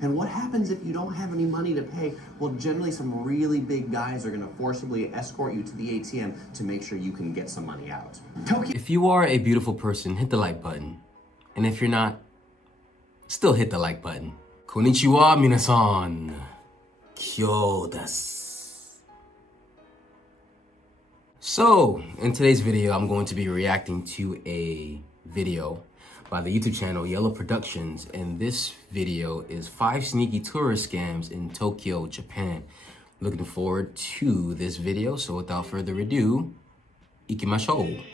And what happens if you don't have any money to pay? Well, generally some really big guys are going to forcibly escort you to the ATM to make sure you can get some money out. Tokyo. If you are a beautiful person, hit the like button. And if you're not, still hit the like button. Konnichiwa, minasan. Kyo desu. So, in today's video, I'm going to be reacting to a video by the YouTube channel Yellow Productions, and this video is 5 sneaky tourist scams in Tokyo, Japan. Looking forward to this video, so without further ado, ikimashou.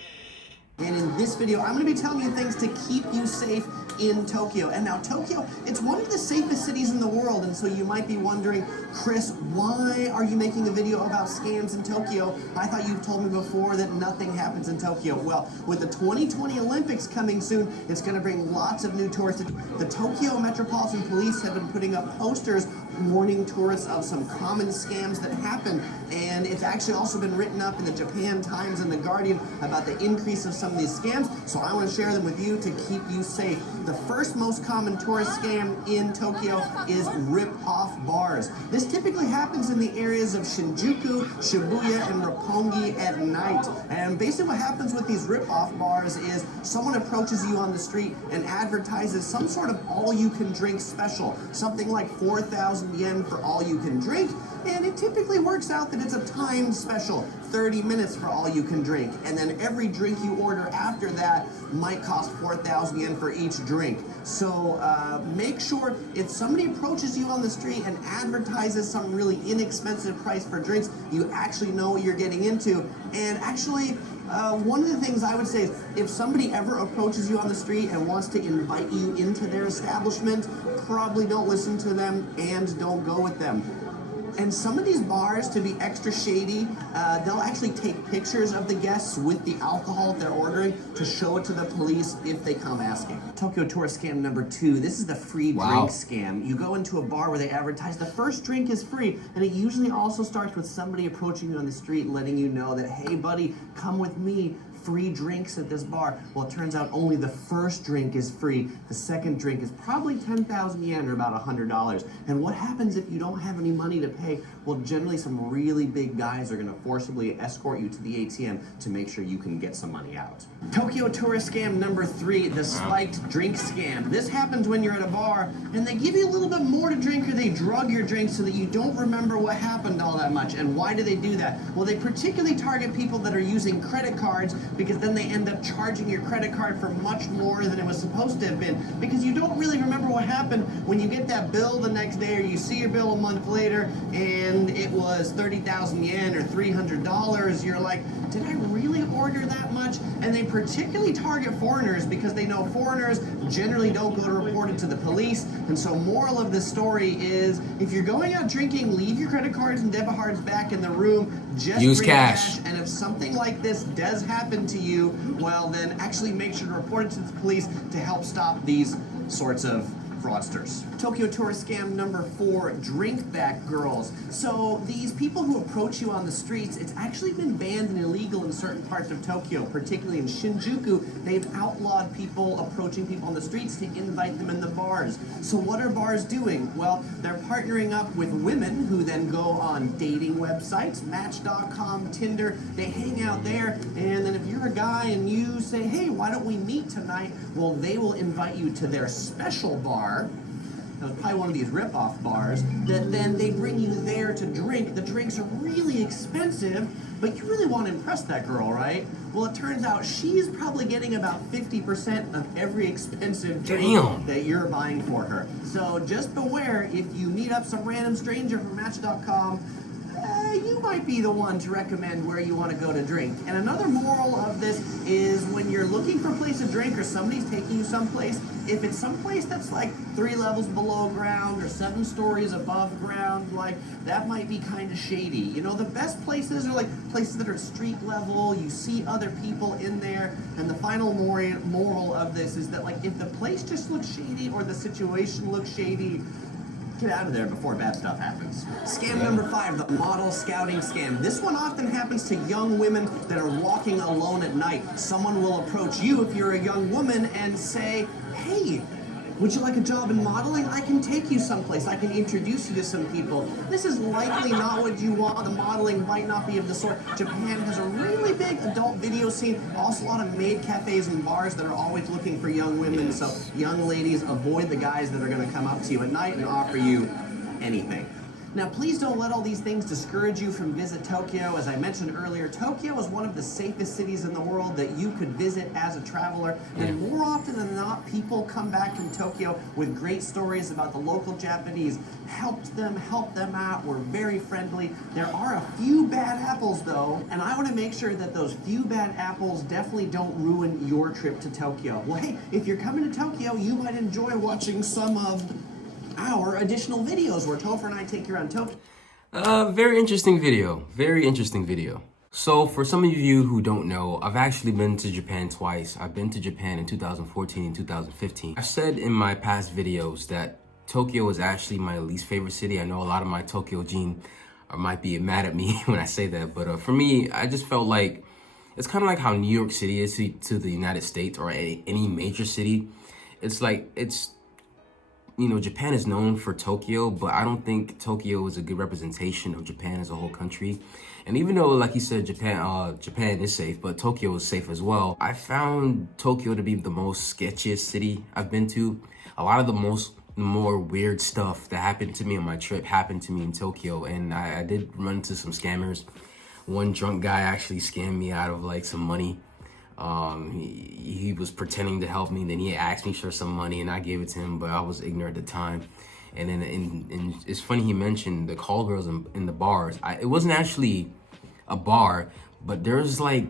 And in this video, I'm going to be telling you things to keep you safe in Tokyo. And now Tokyo, it's one of the safest cities in the world, and so you might be wondering, Chris, why are you making a video about scams in Tokyo? I thought you told me before that nothing happens in Tokyo. Well, with the 2020 Olympics coming soon, it's going to bring lots of new tourists. The Tokyo Metropolitan Police have been putting up posters warning tourists of some common scams that happen, and it's actually also been written up in the Japan Times and the Guardian about the increase of some of these scams, so I want to share them with you to keep you safe. The first most common tourist scam in Tokyo is rip-off bars. This typically happens in the areas of Shinjuku, Shibuya, and Roppongi at night. And basically what happens with these rip-off bars is someone approaches you on the street and advertises some sort of all-you-can-drink special, something like 4,000 yen for all you can drink, and it typically works out that it's a timed special, 30 minutes for all you can drink, and then every drink you order after that might cost 4,000 yen for each drink. So make sure if somebody approaches you on the street and advertises some really inexpensive price for drinks, you actually know what you're getting into. And actually, one of the things I would say is if somebody ever approaches you on the street and wants to invite you into their establishment, probably don't listen to them and don't go with them. And some of these bars, to be extra shady, they'll actually take pictures of the guests with the alcohol they're ordering to show it to the police if they come asking. Tokyo tourist scam number 2. This is the free drink scam. You go into a bar where they advertise the first drink is free, and it usually also starts with somebody approaching you on the street letting you know that, hey buddy, come with me. Free drinks at this bar. Well, it turns out only the first drink is free. The second drink is probably 10,000 yen or about $100. And what happens if you don't have any money to pay? Well, generally some really big guys are going to forcibly escort you to the ATM to make sure you can get some money out. Tokyo tourist scam number 3, the spiked drink scam. This happens when you're at a bar and they give you a little bit more to drink, or they drug your drink so that you don't remember what happened all that much. And why do they do that? Well, they particularly target people that are using credit cards, because then they end up charging your credit card for much more than it was supposed to have been, because you don't really remember what happened when you get that bill the next day, or you see your bill a month later and it was 30,000 yen or $300. You're like, did I really order that much? And they particularly target foreigners because they know foreigners generally don't go to report it to the police. And so moral of this story is, if you're going out drinking, leave your credit cards and debit cards back in the room. Just use bring cash. And if something like this does happen to you, well then actually make sure to report it to the police to help stop these sorts of fraudsters. Tokyo tourist scam number 4, drink back girls. So these people who approach you on the streets, it's actually been banned and illegal in certain parts of Tokyo, particularly in Shinjuku. They've outlawed people approaching people on the streets to invite them in the bars. So what are bars doing? Well, they're partnering up with women who then go on dating websites, Match.com, Tinder. They hang out there, and then if you're a guy and you say, hey, why don't we meet tonight? Well, they will invite you to their special bar. It was probably one of these rip-off bars, that then they bring you there to drink. The drinks are really expensive, but you really want to impress that girl, right? Well, it turns out she's probably getting about 50% of every expensive drink that you're buying for her. So just beware, if you meet up some random stranger from Match.com, you might be the one to recommend where you want to go to drink. And another moral of this is, when you're looking for a place to drink or somebody's taking you someplace, if it's someplace that's like 3 levels below ground or 7 stories above ground, like that might be kind of shady. You know, the best places are like places that are street level, you see other people in there. And the final moral of this is that, like, if the place just looks shady or the situation looks shady, get out of there before bad stuff happens. Scam number 5, the model scouting scam. This one often happens to young women that are walking alone at night. Someone will approach you if you're a young woman and say, hey, Would you like a job in modeling? I can take you someplace. I can introduce you to some people. This is likely not what you want. The modeling might not be of the sort. Japan has a really big adult video scene. Also a lot of maid cafes and bars that are always looking for young women. So young ladies, avoid the guys that are going to come up to you at night and offer you anything. Now, please don't let all these things discourage you from Visit Tokyo. As I mentioned earlier, Tokyo is one of the safest cities in the world that you could visit as a traveler. And more often than not, people come back from Tokyo with great stories about the local Japanese. Helped them out, were very friendly. There are a few bad apples, though, and I want to make sure that those few bad apples definitely don't ruin your trip to Tokyo. Well, hey, if you're coming to Tokyo, you might enjoy watching some of our additional videos where Topher and I take you around Tokyo. Very interesting video. Very interesting video. So for some of you who don't know, I've actually been to Japan twice. I've been to Japan in 2014 and 2015. I've said in my past videos that Tokyo is actually my least favorite city. I know a lot of my Tokyo-jin might be mad at me when I say that, but for me, I just felt like it's kind of like how New York City is to the United States or any major city. It's like, you know, Japan is known for Tokyo, but I don't think Tokyo is a good representation of Japan as a whole country. And even though, like you said, Japan is safe, but Tokyo is safe as well, I found Tokyo to be the most sketchiest city I've been to. A lot of the more weird stuff that happened to me on my trip happened to me in Tokyo, and I did run into some scammers. One drunk guy actually scammed me out of like some money. He was pretending to help me, then he asked me for some money and I gave it to him, but I was ignorant at the time. And then and it's funny he mentioned the call girls in the bars. It wasn't actually a bar, but there's like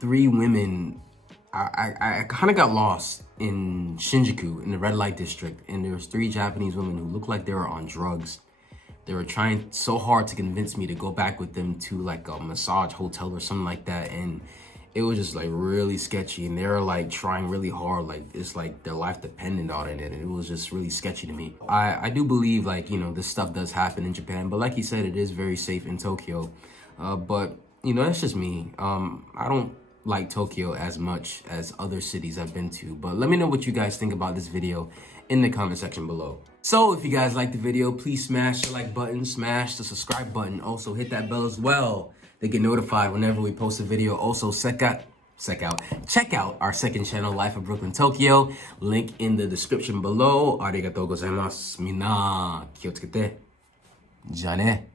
3 women. I kind of got lost in Shinjuku in the red light district, and there was 3 Japanese women who looked like they were on drugs. They were trying so hard to convince me to go back with them to like a massage hotel or something like that, and it was just like really sketchy, and they were like trying really hard, like it's like their life depended on it, and it was just really sketchy to me. I do believe, like, you know, this stuff does happen in Japan, but like you said, it is very safe in Tokyo. But you know, that's just me. I don't like Tokyo as much as other cities I've been to, but let me know what you guys think about this video in the comment section below. So if you guys like the video, please smash the like button, smash the subscribe button, also hit that bell as well. They get notified whenever we post a video. Also, check out our second channel, Life of Brooklyn Tokyo. Link in the description below. Arigatou gozaimasu. Minna, 気をつけて. じゃあね.